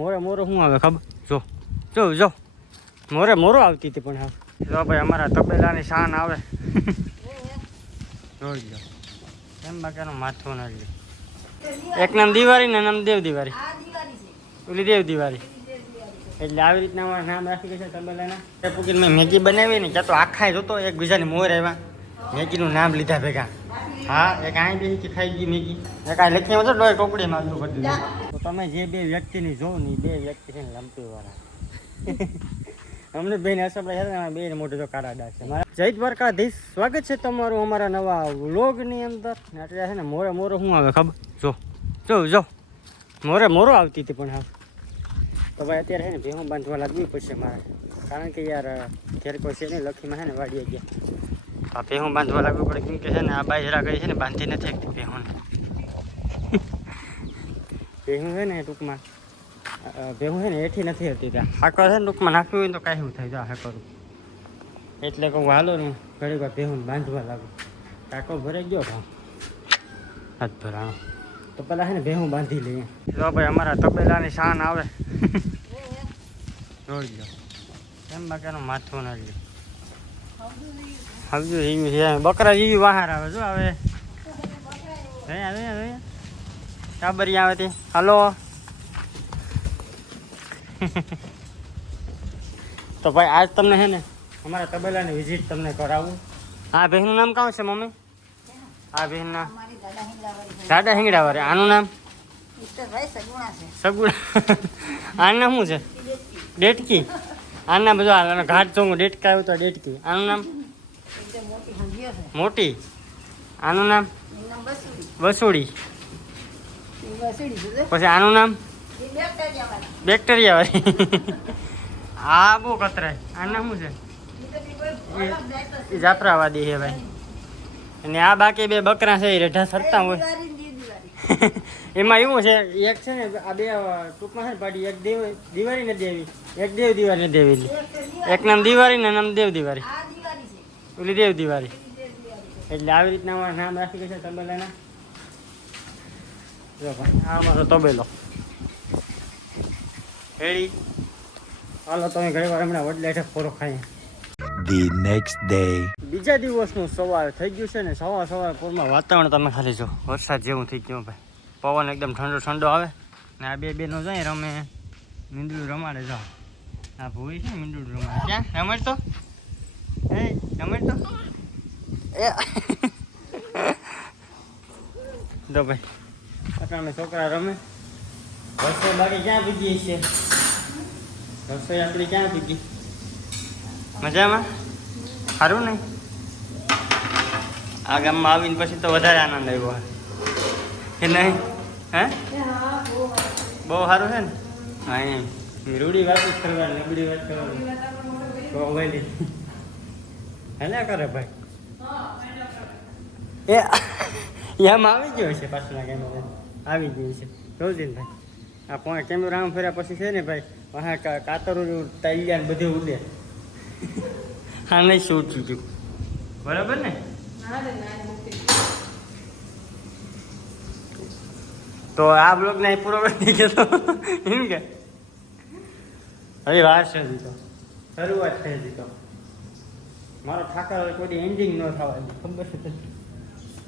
મોરે મોરો શું આવે ખબર જો જો જો મોરે મોરો આવતી હતી પણ હા જો ભાઈ અમારા તબેલાની શાન આવે જોઈ લો એમ બાકીનું માથું ના લ્યો એક નામ દિવાળી ને નામ દેવ દિવાળી ઓલી દેવ દિવાળી એટલે આવી રીતના અમારા નામ રાખી દે છે તબેલાના એ પૂકીને મેં મેગી બનાવી ને ત્યાં તો આખા જોતો એક બીજાની મોર આવ્યા મેગીનું નામ લીધા ભેગા હા એક આ બે ખાઈ ગઈ મેગી એક આ લખી હતો ડોય ટોકડીમાં આટલું કરી દીધું તો તમે જે બે વ્યક્તિની જોવો ને બે વ્યક્તિ છે ને લંપી વાળા અમને બેન હસપડા છે ને બે મોટો તો કારાડા છે મારા જય દ્વારકાધીશ સ્વાગત છે તમારું અમારા નવા વ્લોગની અંદર એટલે છે ને મોરે મોરો શું આવે ખબર જો જો જો મોરે મોરો આવતી હતી પણ હા તો ભાઈ અત્યારે છે ને ભેહું બાંધવા લાગવી પડશે મારે કારણ કે યાર ઘેર કોઈ છે નહીં લખીમાં છે ને વાડીએ ગયા આ ભેહું બાંધવા લાગવું પડે કેમ કે છે ને આ બાજરા ગઈ છે ને બાંધી નથી શકતી ભેહુંને ભેહું છે ને ટૂંકમાં ભેહું છે ને એઠી નથી હતી ત્યાં હાકર છે ને ટૂંકમાં નાખ્યું હોય તો કાંઈ શું થાય હા કરું એટલે કહું હાલો ને ઘણી વાર ભેહું બાંધવા લાગુ કાકો ભરાઈ ગયો ભાવ હાથ ભરાણો તો પેલા છે ને ભેહું બાંધી લઈએ જો ભાઈ અમારા તબેલાની શાન આવે જોઈ લો એમ બાકીનું માથું ના લ્યો હજુ એવી છે બકરા જેવી બહાર આવે જો હવે કાબરી આવે તે હાલો તો ભાઈ આજ તમને છે ને અમારા તબેલાની વિઝિટ તમને કરાવું આ બહેનનું નામ કાં છે મમ્મી આ બહેનના દાદા હિંગડા વાળે આનું નામ સગુણા આનું નામ શું છે ડેટકી આનું નામ બધું ઘાટ ચોંગું ડેટકા આવ્યું તો ડેટકી આનું નામ મોટી આનું નામ વસુડી પછી આનું નામ બેક્ટેરિયા વાળી આ બહુ કતરાય આનું નામ શું છે એ જાફરાવાદી છે ભાઈ અને આ બાકી બે બકરા છે એ રેઢા સરતા હોય એમાં એવું છે એક છે ને આ બે ટૂંકમાં છે ને પાડી એક દેવ દિવાળી ને દેવી એક દેવ દિવાળી ને દેવી એક નામ દિવાળી ને નામ દેવ દિવાળી ઓલી દેવ દિવાળી એટલે આવી રીતના અમારા નામ રાખી દે છે તબેલાના જો ભાઈ આ અમારો તબેલો રેડી હાલો તમે ઘણી વાર હમણાં વડલે હેઠળ ફોરો ખાઈએ The next day. બીજા દિવસનું સવાર થઈ ગયું છે ને સવાર પૂરમાં વાતાવરણ તમે ખાલી જો વરસાદ જેવું થઈ ગયું ભાઈ પવન એકદમ ઠંડો ઠંડો આવે ને આ બે બેનો જાય રમે મીંદડું રમાડે જાઓ આ ભૂઈ છે મીંદડું રમાડે ક્યાં રમાડ તો એ રમાડ તો એ દો ભાઈ અત્યારે છોકરા રમે રસોઈ બાકી ક્યાં પીગી છે રસોઈ આપણી ક્યાં પીગી મજામાં સારું નહીં આ ગામમાં આવીને પછી તો વધારે આનંદ આવ્યો કે નહીં હે બહુ સારું છે ને હા એમ રૂડી વાત જ કરવાની નબળી વાત કરવાની તો વહેલી હેલા કરે ભાઈ એ એમાં આવી ગયો છે પાછળના કેમેરા આવી ગયું છે જોજે ભાઈ આ પણ કેમેરા આમ ફર્યા પછી છે ને ભાઈ વાહ કાતરું તૈયાર બધું ઉડે હા નહીં શૂટ થયું બરાબર ને તો આ બ્લોગ ને પૂરો કરી ગયો એમ કે હવે વાર છે જીતો શરૂઆત છે જીતો મારો ઠાકર કોઈ એન્ડિંગ ન થવા ખબર છે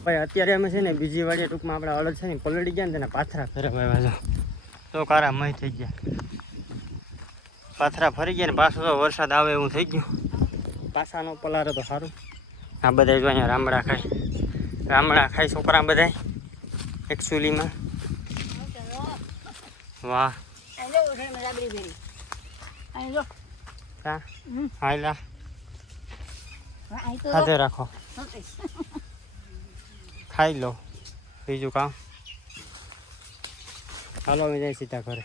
ભાઈ અત્યારે અમે છે ને બીજી વાડીએ ટૂંકમાં આપણે અલગ છે ને પલળી ગયા ને તેના પાથરા ફેરવા આવ્યા તો કારા મય થઈ ગયા પાથરા ફરી ગયા ને પાછો તો વરસાદ આવે એવું થઈ ગયું પાછાનો પલારે તો સારું આ બધા જો અહીંયા રામડા ખાય છોકરા બધા એકચ્યુઅલીમાં વાહ હાલા હાથે રાખો ખાઈ લો બીજું કામ હાલો અમે જાય સીધા ઘરે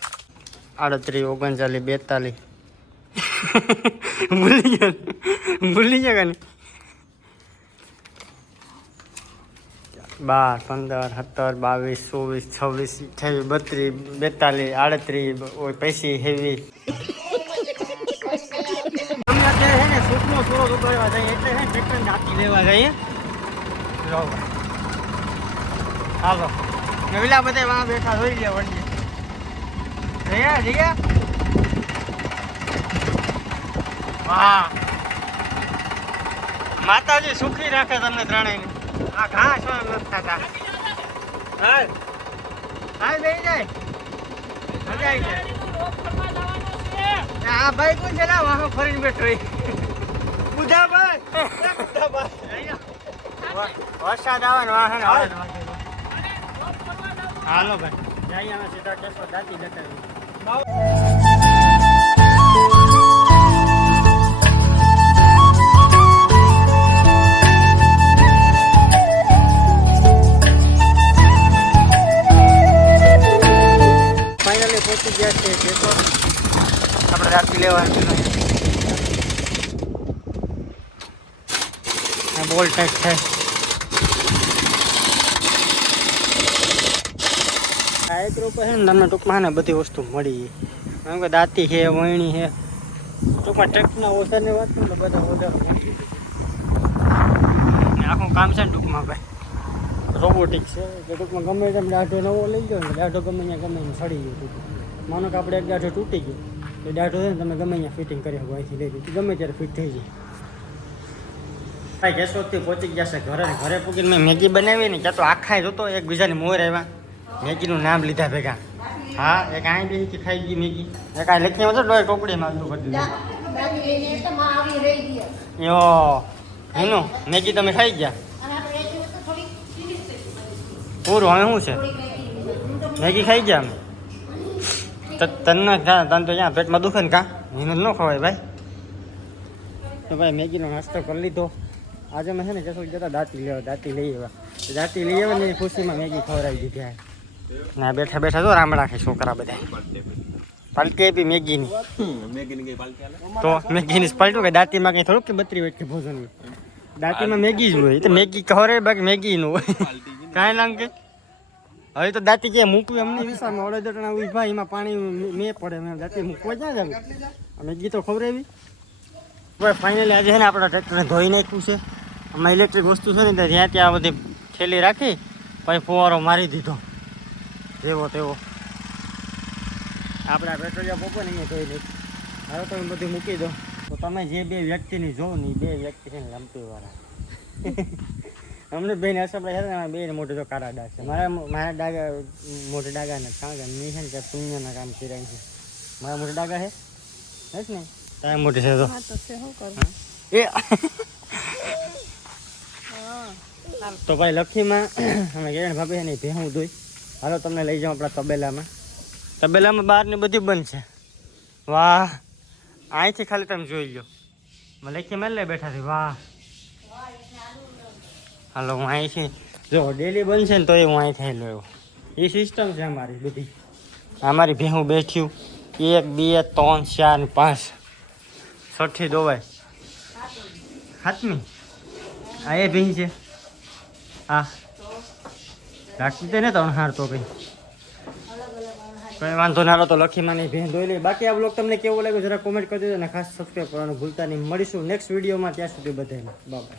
38 39 42 ભૂલી ગયા ને 12 15 17 22 24 26 28 32 પછી હેવી અમે અત્યારે છે ને સૂટનો સોરો ઉતરવા જઈએ એટલે છે ટ્રેક્ટર નાખી લેવા જઈએ હાલો નવીલા બધા વાં બેઠા જોઈ લે વળીએ જયા જયા વાહ માતાજી સુખી રાખે તમને ત્રણેયને. આ ઘાસ નથી થતા. હાલ હાલ બેસી જાય મજા આવી જાય. આ ભાઈ કોણ છે ને વાહો ફરીને બેઠો વરસાદ આવે ને વાહન આવે. હાલો ભાઈ જઈએ અમે સીધા કેશો દાંતી જતા. ફાઇનલી પહોંચી ગયા છે કેશો. આપણે રાત્રિ લેવાનું બોલ ટેક છે. આ 1 રૂપિયા છે ને તમને ટૂંકમાં ને બધી વસ્તુ મળી. એમ કે દાંતી છે વણણી છે ટૂંકમાં ટેકના ઓછાની વાત કરું તો બધા ઓજારો આખું કામ છે ને ટૂંકમાં ભાઈ રોબોટિક છે કે ટૂંકમાં ગમે તેમ દાઢો નવો લઈ ગયો ને દાઢો ગમે ત્યાં ગમે એને સડી ગયો. ટૂંકમાં માનો કે આપણે એક દાઢો તૂટી ગયો એ દાઢો છે ને તમે ગમે ત્યાં ફિટિંગ કરી શકો. અહીંથી લઈ લીધું ગમે ત્યારે ફિટ થઈ જાય. ભાઈ કેશોદથી પહોંચી ગયા છે ઘરે. ઘરે પૂકીને મેં મેગી બનાવી ને ક્યાં તો આખા જોતો એકબીજાની મોર આવ્યા મેગીનું નામ લીધા ભેગા. હા એક અહીં બેસી ખાઈ ગઈ મેગી. એક આ લખી હતો ડોય ટોકડીમાં બધું યો એનું મેગી તમે ખાઈ ગયા પૂરું. હવે શું છે મેગી ખાઈ ગયા અમે. તને તને તો ત્યાં પેટમાં દુખે ને કાં એને ન ખવાય ભાઈ. તો ભાઈ મેગીનો નાસ્તો કરી લીધો. આજે મેં છે ને કશું જતા દાંતી લઈ આવ્યા. દાંતી લઈ આવ્યા ને ખુશીમાં મેગી ખવડાવી દીધી. ના બેઠા બેઠા તો રામડા ખાય છોકરા બધા. પાલટી આપી મેગીની તો મેગીની પાલટું કે દાંતીમાં કંઈ થોડુંક કે 32 વેટ કે ભોજન હોય. દાંતીમાં મેગી જ હોય. એ તો મેગી ખવડાવે બાકી મેગી નું હોય કાંઈ નામ કે. હવે તો દાંતી ક્યાં મૂકવી અમને વિશાળમાં અડદટણા ઉભા એમાં પાણી મેં પડે મેં દાંતી મૂકવા ક્યાં જાવ. મેગી તો ખવડાવી. ભાઈ ફાઇનલી આજે છે ને આપણા ટ્રેક્ટરને ધોઈ નાખ્યું છે. આમાં ઇલેક્ટ્રિક વસ્તુ છે ને ત્યાં ત્યાં બધી થેલી રાખી પછી ફુવારો મારી દીધો જેવો તેવો. આપણા પેટ્રોલિયા પોપો ને અહીંયા ધોઈ નાખ્યું. હવે તમે બધું મૂકી દો તો તમે જે 2 વ્યક્તિની જો ને 2 વ્યક્તિ છે ને લંપીવાળા. અમને બેન હસપડા છે ને બેન મોટો તો કાળા ડાઘ છે. મારા ડાઘા મોટા ડાઘા ને કારણ કે મેં છે ને ત્યાં પુણ્યના કામ કર્યા છે. મારા મોટા ડાઘા છે ને તારે મોટી છે તો એ તો ભાઈ લખીમાં અમે કિરણ ભાભી ને ભેહું દોઈ. હાલો તમને લઈ જાઉં આપણા તબેલામાં. તબેલામાં બહારની બધી બંધ છે. વાહ અહીંથી ખાલી તમે જોઈ લો. લખી મેં લઈ બેઠા છે. વાહ હાલો હું અહીંથી જો ડેલી બંધ છે ને તો એ હું અહીંથી લો. એ સિસ્ટમ છે અમારી બધી. અમારી ભેહું બેઠ્યું 1 2 3 4 5 6 દોવાય 7મી. આ એ ભીં છે. હા રાખતી તે ને 3 હાર તો કંઈ વાંધો ના તો લખીમાં નહીં ભેં ધોઈ લે. બાકી આ બ્લોગ તમને કેવો લાગ્યો જરા કોમેન્ટ કરી દેજો અને ખાસ સબસ્ક્રાઈબ કરવાનું ભૂલતા નહીં. મળીશું નેક્સ્ટ વિડીયોમાં. ત્યાં સુધી બધાને બાય.